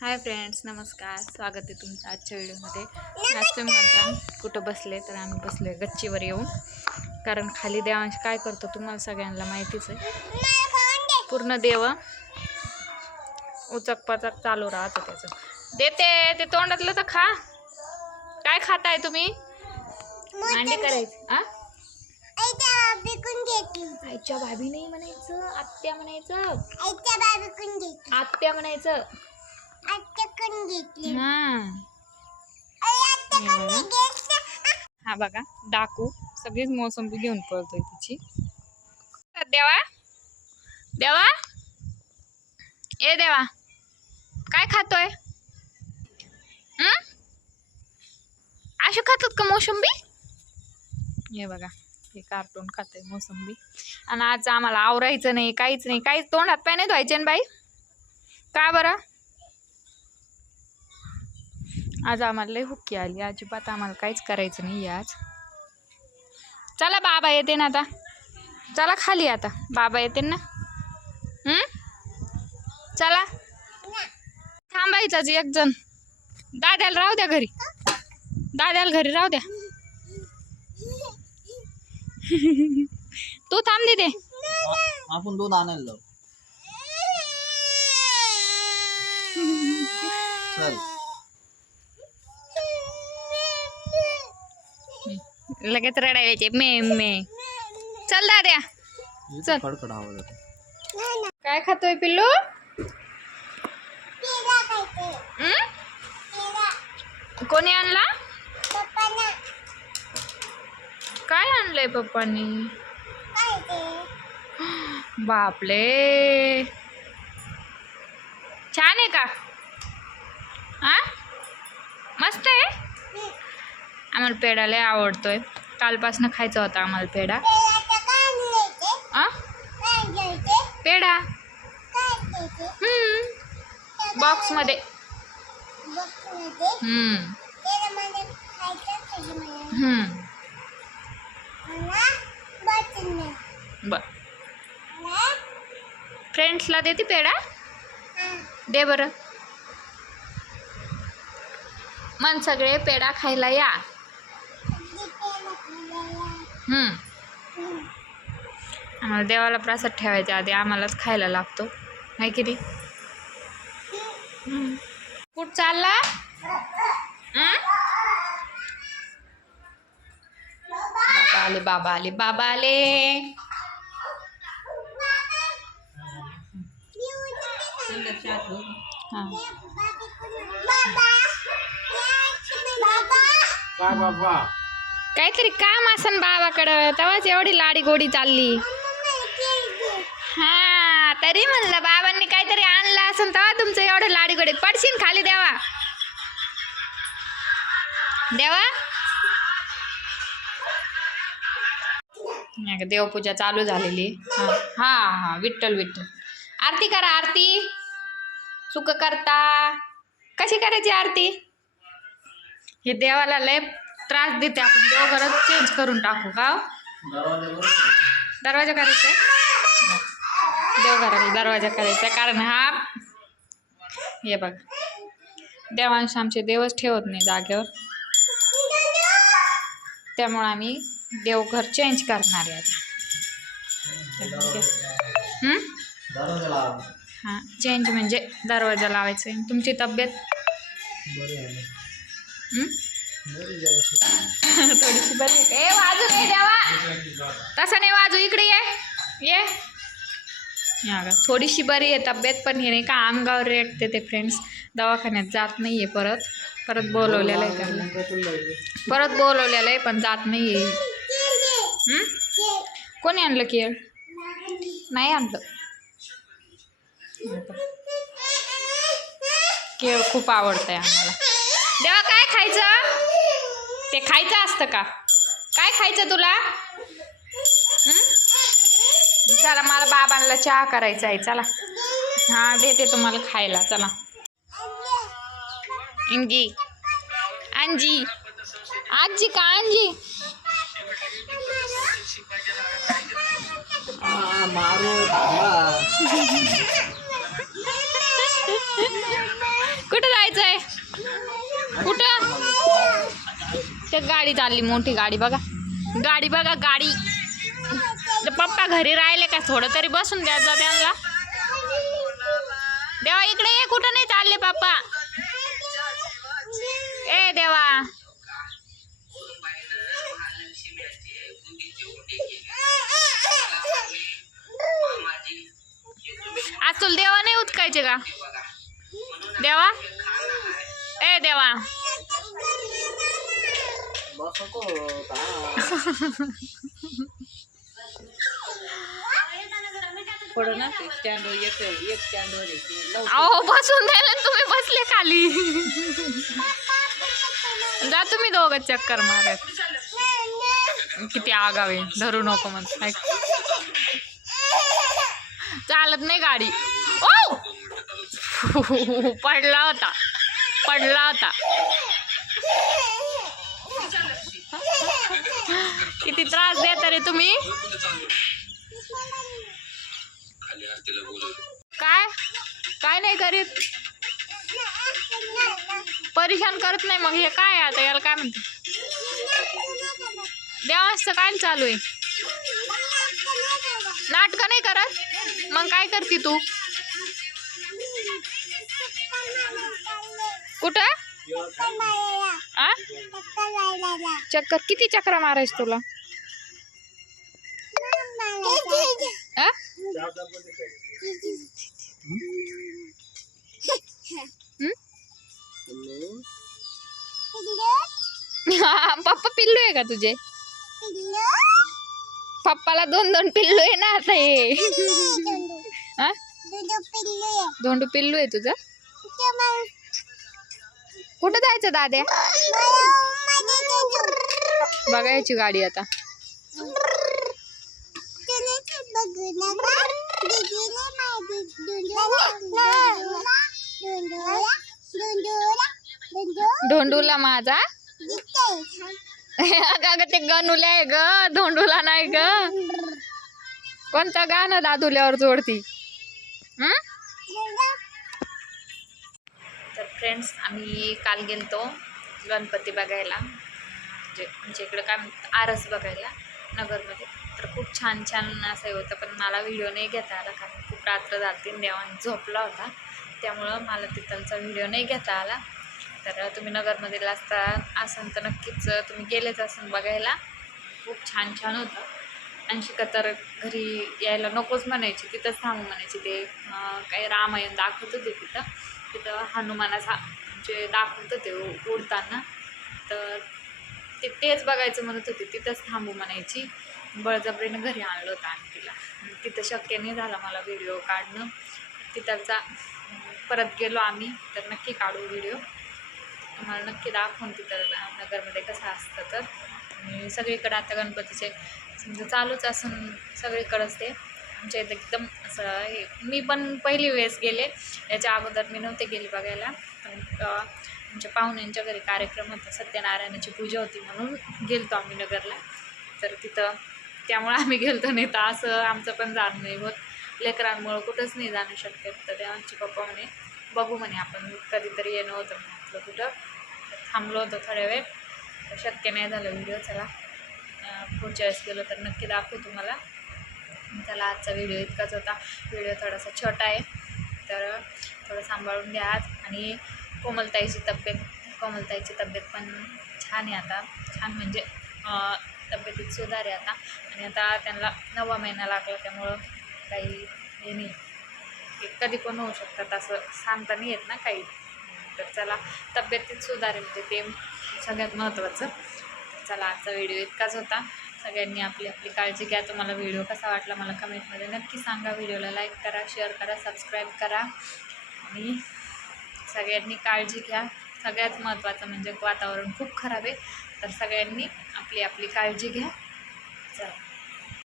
Hi friends नमस्कार. स्वागत आहे तुमचं आजच्या व्हिडिओमध्ये. आज तुम्ही म्हणता कुठं बसले तर आम्ही बसले गच्चीवर येऊन. कारण खाली देवांश काय करतो तुम्हाला सगळ्यांना माहितीच आहे. पूर्ण देव उचक पचक चालू राहतं त्याचं. देते ते तोंडातलं तर खा. काय खाताय तुम्ही? अंडे करायचे. आ? आईच्या भाभी नाही म्हणायचं आत्या म्हणायचं. आत्या म्हणायचं. हा. हा बघा डाकू सगळीच मोसंबी घेऊन पळतोय तिची. देवा. देवा. ए देवा. काय खातोय? हं? अशी खातात का मोसंबी? हे बघा हे कार्टून खाते मोसंबी. आणि आज आम्हाला आवरायचं नाही काहीच नाही काहीच तोंडात पाय नाही धुवायचे ना बाई. का बरं? आज आम्हाला लय हुक्की आली. अजिबात आम्हाला काहीच करायचं नाही आज. चला बाबा येते ना आता. चला खाली आता. बाबा येते ना? चला. थांबायचाच एक जण. दाद्याला राहू द्या घरी. दाद्याला घरी राहू द्या. तू थांब दे आपण दोन आणायला जाऊ चल लगेच रडायचे मे मे. चल दाद्या चल. आवाज काय खातोय पिल्लू? कोणी आणला? काय आणलंय पप्पांनी? बापले छान आहे का? हा? मस्त आहे? आम्हाला पेढा लय आहे कालपासनं खायचा होता आम्हाला पेढा. पेढा? बॉक्समध्ये. बर. फ्रेंड्सला देते पेढा? दे बरं. मन सगळे पेढा खायला या. आम्हाला देवाला प्रसाद ठेवायच्या आधी आम्हालाच खायला लागतो. नाही की नाही. कुठं चालला? हं? बाबा आले बाबा आले बाबा आले. हा. बाबा. काहीतरी काम असन बाबाकडं. तेव्हाच एवढी लाडी गोडी चालली. हा तरी म्हणलं बाबांनी काहीतरी आणलं असन तेव्हा तुमचं एवढं लाडी गोडी पडशील खाली देवा. देवा. नाही का, देवपूजा चालू झालेली. हा हा विठ्ठल विठ्ठल. आरती करा आरती. चुक करता. कशी करायची आरती? हे देवाला लय त्रास देते आपण देव घरात चेंज करून टाकू का? दरवाजा करायचा? देवघराला दरवाजा करायचा. कारण हा हे बघ देवांश आमचे देवच ठेवत नाही जागेवर त्यामुळे आम्ही देवघर चेंज करणार आहे आता हं? हां चेंज म्हणजे दरवाजा लावायचा आहे तुमची तब्येत थोडीशी बरी ए वाजू नाही देवा. तसं नाही वाजू इकडे ये. ये. थोडीशी बरी आहे तब्येत पण हे नाही का अंगावर रेटते ते फ्रेंड्स दवाखान्यात जात नाही आहे परत. परत बोलवलेलं आहे त्यांना. परत बोलवलेलं आहे पण जात नाही आहे कोणी आणलं केळ? नाही आणलं. केळ खूप आवडतं आहे आम्हाला. देवा काय खायचं? ते खायचं असतं का? काय खायचं तुला? चला मला बाबांना चहा करायचा आहे. चला. हां देते तुम्हाला खायला. चला. अंजी अंजी. आजी का अंजी? कुठं जायचंय? कुठं? ते गाडी चालली मोठी गाडी बघा. गाडी बघा गाडी. पप्पा घरी राहिले का थोडं तरी बसून द्या जा त्यांना. देवा इकडे ये कुठं नाही चालले पप्पा. ए देवा. आज तुला देवा नाही उतकायचे का? देवा. ए देवा. ना एक एक अहो बसून द्यायला तुम्ही बसले खाली. जा तुम्ही दोघं चक्कर मारत. किती आगावे धरू नको मग चालत नाही गाडी. ओ पडला होता. पडला होता. किती त्रास देता रे तुम्ही? काय? काय नाही करीत. परेशान करत नाही मग. हे काय आता? याला काय म्हणते? देवाचं काय चालू आहे? नाटक नाही करत? मग काय करते तू? कुठं? आ? चक्कर किती चक्र मारायच तुला? पप्पा पिल्लू आहे का तुझे? पप्पाला दोन दोन पिल्लू आहे ना आता हे. हा? धोंडू पिल्लू आहे. तुझं? कुठं जायचं दाद्या बघायची गाडी आता. धोंडूला माझा? अगं ते गणूला आहे ग. धोंडूला नाही ग. कोणतं गाणं दादुल्यावर जोडती? हम्म फ्रेंड्स आम्ही काल गेलतो गणपती बघायला. म्हणजे आमच्या इकडं काय आरस बघायला नगरमध्ये. तर खूप छान छान असं हे होतं पण मला व्हिडिओ नाही घेता आला कारण खूप रात्र झाली देवाने झोपला होता. त्यामुळं मला तिथलचा व्हिडिओ नाही घेता आला. तर तुम्ही नगरमध्ये असता असाल तर नक्कीच तुम्ही गेलेच असन बघायला. खूप छान छान होतं. आणि तर घरी यायला नकोच म्हणायची तिथंच थांबू म्हणायची ते काही रामायण दाखवत होते तिथं. तिथं हनुमानाचा म्हणजे दाखवत होते उडताना तर ते तेच बघायचं म्हणत होते. तिथंच थांबू म्हणायची. बळजबरीनं घरी आणलं होतं आणि तिला. तिथं शक्य नाही झालं मला व्हिडिओ काढणं. तिथंचा परत गेलो आम्ही तर नक्की काढू व्हिडिओ तुम्हाला नक्की दाखवून तिथं नगरमध्ये कसं असतं तर. सगळीकडं सगळीकडे आता गणपतीचे समजा चालूच असून सगळीकडंच ते. आमच्या इथं एकदम असं हे मी पण पहिली वेळेस गेले. याच्या अगोदर मी नव्हते गेले बघायला. पण आमच्या पाहुण्यांच्या घरी कार्यक्रम होता. सत्यनारायणाची पूजा होती म्हणून गेलतो आम्ही नगरला. तर तिथं त्यामुळे आम्ही गेलतो. नाही तर असं आमचं पण जाणं नाही होत. लेकरांमुळं कुठंच नाही जाणं शक्य. तर ते आमचे पप्पा म्हणे बघू म्हणे आपण कधीतरी येणं होतं म्हणे आपलं कुठं. थांबलो होतो थोड्या वेळ. शक्य नाही झालं व्हिडिओ चला. पुढच्या वेळेस गेलो तर नक्की दाखवू तुम्हाला. चला आजचा व्हिडिओ इतकाच होता. व्हिडिओ थोडासा छोटा आहे. तर थोडं सांभाळून घ्या आज. आणि कोमलताईची तब्येत कोमलताईची तब्येत पण छान आहे आता. छान म्हणजे तब्येतीत सुधार आहे आता. आणि आता त्यांना नवा महिना लागला त्यामुळं काही हे नाही. कधी पण होऊ शकतात असं सांगता नाही येत ना काही. तर चला तब्येतीत सुधार आहे म्हणजे ते सगळ्यात महत्त्वाचं चला आजचा व्हिडिओ इतकाच होता. सगळ्यांनी आपली आपली काळजी घ्या. तुम्हाला व्हिडिओ कसा वाटला मला कमेंटमध्ये नक्की सांगा. व्हिडिओला लाईक करा शेअर करा सबस्क्राईब करा. आणि सगळ्यांनी काळजी घ्या. सगळ्यात महत्त्वाचं म्हणजे वातावरण खूप खराब आहे. तर सगळ्यांनी आपली आपली काळजी घ्या. चला.